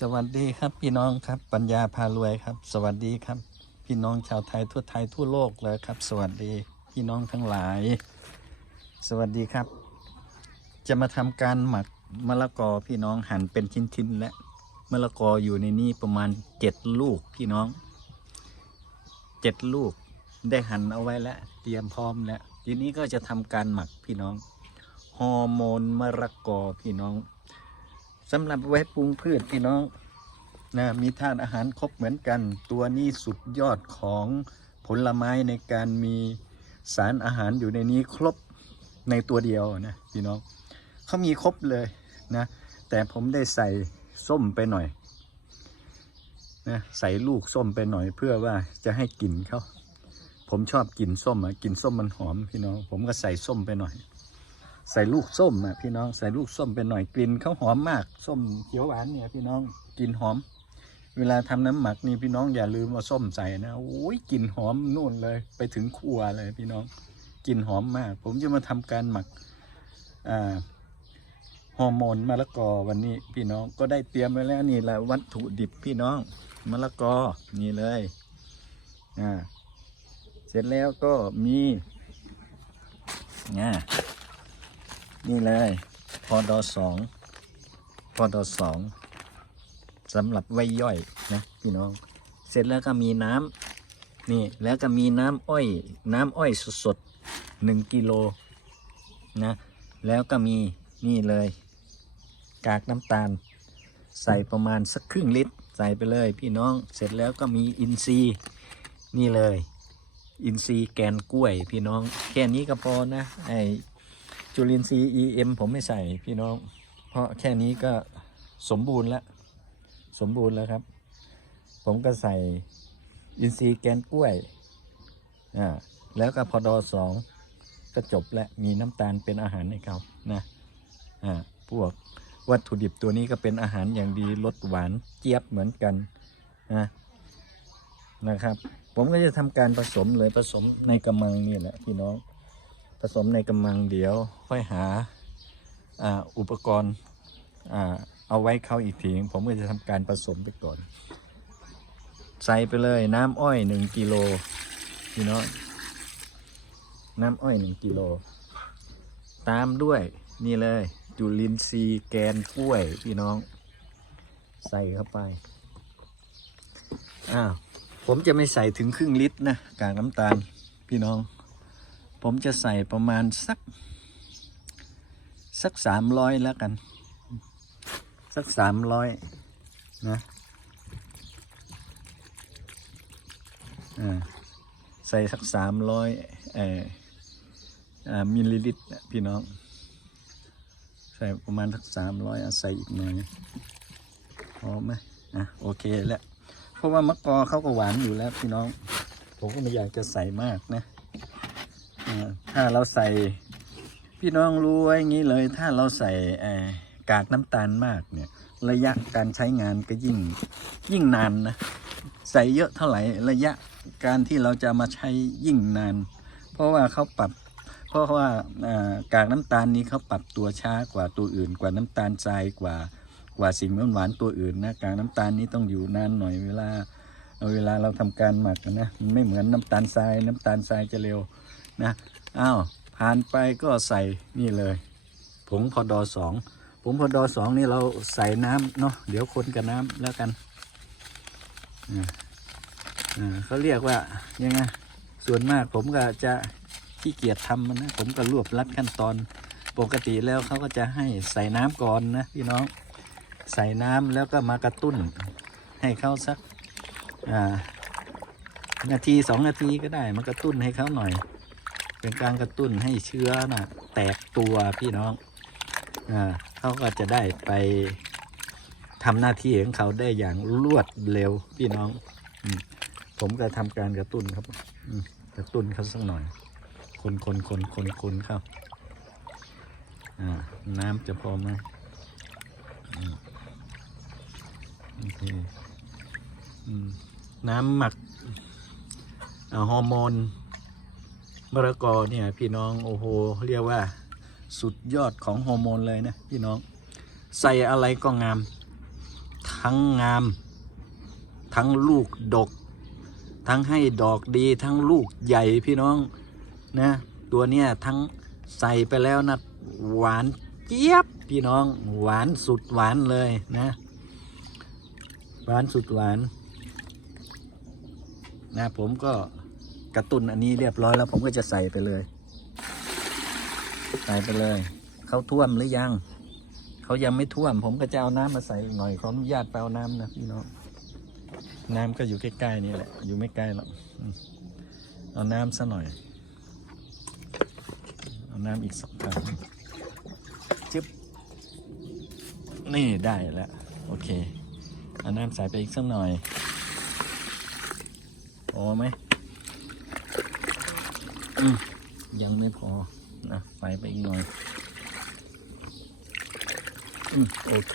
สวัสดีครับพี่น้องครับปัญญาพารวยครับ สวัสดีครับ พี่น้องชาวไทยทั่วไทยทั่วโลกเลยครับ สวัสดีพี่น้องทั้งหลาย สวัสดีครับ จะมาทำการหมักมะละกอพี่น้องหั่นเป็นชิ้นๆและมะละกออยู่ในนี้ประมาณเจ็ดลูกพี่น้องเจ็ดลูกได้หั่นเอาไว้แล้วเตรียมพร้อมแล้วทีนี้ก็จะทำการหมักพี่น้องฮอร์โมนมะละกอพี่น้อง สำหรับไว้ปรุงพืชพี่น้องนะมีธาตุอาหารครบเหมือนกัน ตัวนี้สุดยอดของผลไม้ในการมีสารอาหารอยู่ในนี้ครบในตัวเดียวนะพี่น้องเขามีครบเลยนะแต่ผมได้ใส่ส้มไปหน่อยนะใส่ลูกส้มไปหน่อยเพื่อว่าจะให้กลิ่นเขาผมชอบกลิ่นส้มอะกลิ่นส้มมันหอมพี่น้อง ผมก็ใส่ส้มไปหน่อย ใส่ลูกส้มอะพี่น้องใส่ลูกส้มไปหน่อยกลิ่นเขาหอมมากส้มเขียวหวานเนี่ยพี่น้องกลิ่นหอม เวลาทำน้ำหมักนี่พี่น้องอย่าลืมเอาส้มใส่นะโอ้ยกลิ่นหอมนู่นเลย ไปถึงครัวเลยพี่น้องกลิ่นหอมมาก ผมจะมาทำการหมักอ่าฮอร์โมนมะละกอวันนี้พี่น้องก็ได้เตรียมไว้แล้วนี่แหละวัตถุดิบพี่น้องมะละกอนี่เลยอ่าเสร็จแล้วก็มีอ่า นี่เลยพอดอสองพอดอสองสำหรับไว้ย่อยนะพี่น้อง เสร็จแล้วก็มีน้ำนี่แล้วก็มีน้ำอ้อย น้ำอ้อยสดๆหนึ่งกิโลนะแล้วก็มีนี่เลย กากน้ำตาล ใส่ประมาณสักครึ่งลิตร ใส่ไปเลยพี่น้องเสร็จแล้วก็มีอินทรีย์นี่เลย อินทรีย์แกนกล้วยพี่น้องแค่นี้ก็พอนะไอ จุลินทรีย์ EM ผมไม่ใส่พี่น้อง เพราะแค่นี้ก็สมบูรณ์แล้ว สมบูรณ์แล้วครับ ผมก็ใส่อินทรีย์แกนกล้วย อ่า แล้วก็พอดอสองก็จบและมีน้ำตาลเป็นอาหารให้เขานะ อ่า พวกวัตถุดิบตัวนี้ก็เป็นอาหารอย่างดีรสหวานเจี๊ยบเหมือนกันนะนะครับ ผมก็จะทำการผสมเลยผสมในกระมังนี่แหละพี่น้อง สมในกำมังเดี๋ยวค่อยหาอุปกรณ์เอาไว้เข้าอีกทีผมก็จะทำการผสมไปก่อน ใส่ไปเลยน้ำอ้อยหนึ่งกิโลพี่น้องน้ำอ้อยหนึ่งกิโล ตามด้วยนี่เลย จุลินทรีย์แกนกล้วยพี่น้อง ใส่เข้าไปอ้าวผมจะไม่ใส่ถึงครึ่งลิตรนะกากน้ำตาลพี่น้อง ผมจะใส่ประมาณสัก สักสามร้อยแล้วกัน สักสามร้อยนะใส่สักสามร้อยเอ่อมิลลิลิตรพี่น้อง ใส่ประมาณสักสามร้อยใส่อีกหน่อยพอไหมอะโอเคแล้ว เพราะว่ามะกอเขาก็หวานอยู่แล้วพี่น้อง ผมก็ไม่อยากจะใส่มากนะ ถ้าเราใส่พี่น้องรู้ไว้อย่างนี้เลย ถ้าเราใส่กากน้ำตาลมากเนี่ย ระยะการใช้งานก็ยิ่งยิ่งนานนะ ใส่เยอะเท่าไหร่ระยะการที่เราจะมาใช้ยิ่งนาน เพราะว่าเขาปรับเพราะว่ากากน้ำตาลนี้เขาปรับตัวช้ากว่าตัวอื่น กว่าน้ำตาลทรายกว่ากว่าสิ่งหวานตัวอื่นนะกากน้ำตาลนี้ต้องอยู่นานหน่อยเวลาเวลาเราทำการหมักนะมันไม่เหมือนน้ำตาลทรายน้ำตาลทรายจะเร็ว นะอ้าวผ่านไปก็ใส่นี่เลย ผงพอดอสองผงพอดอสองนี่เราใส่น้ำเนาะเดี๋ยวคนกับน้ำแล้วกันอ่าเขาเรียกว่ายังไงส่วนมากผมก็จะขี้เกียจทำมันนะผมก็รวบรัดขั้นตอนปกติแล้วเขาก็จะให้ใส่น้ำก่อนนะพี่น้องใส่น้ำแล้วก็มากระตุ้น ให้เขาสักอ่านาทีสองนาทีก็ได้มากระตุ้นให้เขาหน่อย เป็นการกระตุ้นให้เชื้อนะแตกตัวพี่น้องอ่าเขาก็จะได้ไปทำหน้าที่ของเขาได้อย่างรวดเร็วพี่น้องอผมก็ทำการกระตุ้นครับกระตุ้นเขาสักหน่อย คนคนคนคนคนเข้าอ่าน้ำจะพอไหมโอเคอืมน้ำหมักอ่าฮอร์โมน มะละกอเนี่ยพี่น้องโอ้โหเรียกว่าสุดยอดของฮอร์โมนเลยนะพี่น้องใส่อะไรก็งาม ทั้งงาม ทั้งลูกดก ทั้งให้ดอกดีทั้งลูกใหญ่พี่น้องนะตัวเนี้ยทั้งใส่ไปแล้วนะหวานเจี๊ยบพี่น้องหวานสุดหวานเลยนะหวานสุดหวานนะผมก็ กระตุนอันนี้เรียบร้อยแล้วผมก็จะใส่ไปเลย ใส่ไปเลย เขาท่วมหรือยัง เขายังไม่ท่วม ผมก็จะเอาน้ำมาใส่หน่อยขออนุญาตไปเอาน้ำนะพี่น้องน้ำก็อยู่ใกล้ๆนี่แหละ อยู่ไม่ไกลหรอกเอาน้ำซะหน่อย เอาน้ำอีกสักถังจึ๊บนี่ได้แล้วโอเคเอาน้ำใส่ไปอีกสักหน่อยพอไหมอืม ยังไม่พอนะใส่ไปอีกหน่อยอโอเค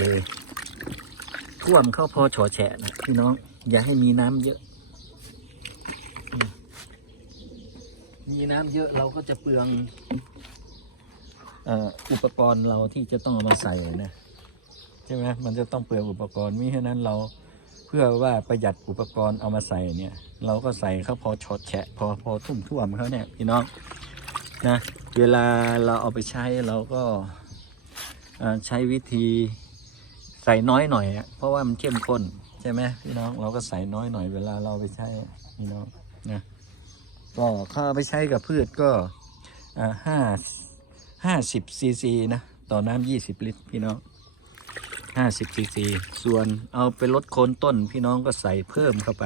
ท่วมเข้าพอฉอแฉะนะพี่น้อง อย่าให้มีน้ำเยอะ มีน้ำเยอะเราก็จะเปลืองอุปกรณ์เราที่จะต้องเอามาใส่นะ ใช่ไหมมันจะต้องเปลืองอุปกรณ์มิฉะนั้นเรา เพื่อว่าประหยัดอุปกรณ์เอามาใส่เนี่ย เราก็ใส่เขาพอฉอดแฉะพอพอทุ่มท่วมเขาเนี่ยพี่น้องนะเวลาเราเอาไปใช้เราก็ใช้วิธีใส่น้อยหน่อยเพราะว่ามันเข้มข้นใช่ไหมพี่น้องเราก็ใส่น้อยหน่อย เวลาเราไปใช้พี่น้องนะก็ถ้าไปใช้กับพืชก็ห้าห้าสิบซีซีนะต่อน้ำยี่สิบลิตรพี่น้อง ห้าสิบซีซีส่วนเอาไปลดโคนต้นพี่น้องก็ใส่เพิ่มเข้าไป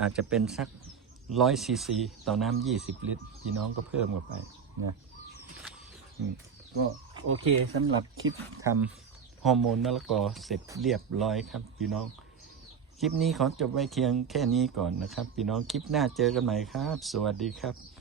อาจจะเป็นสักร้อยซีซีต่อน้ำยี่สิบลิตร พี่น้องก็เพิ่มเข้าไปนะก็โอเคสำหรับคลิปทำฮอร์โมนมะละกอเสร็จเรียบร้อยครับ พี่น้อง คลิปนี้ขอจบไว้เพียงแค่นี้ก่อนนะครับ พี่น้องคลิปหน้าเจอกันใหม่ครับ สวัสดีครับ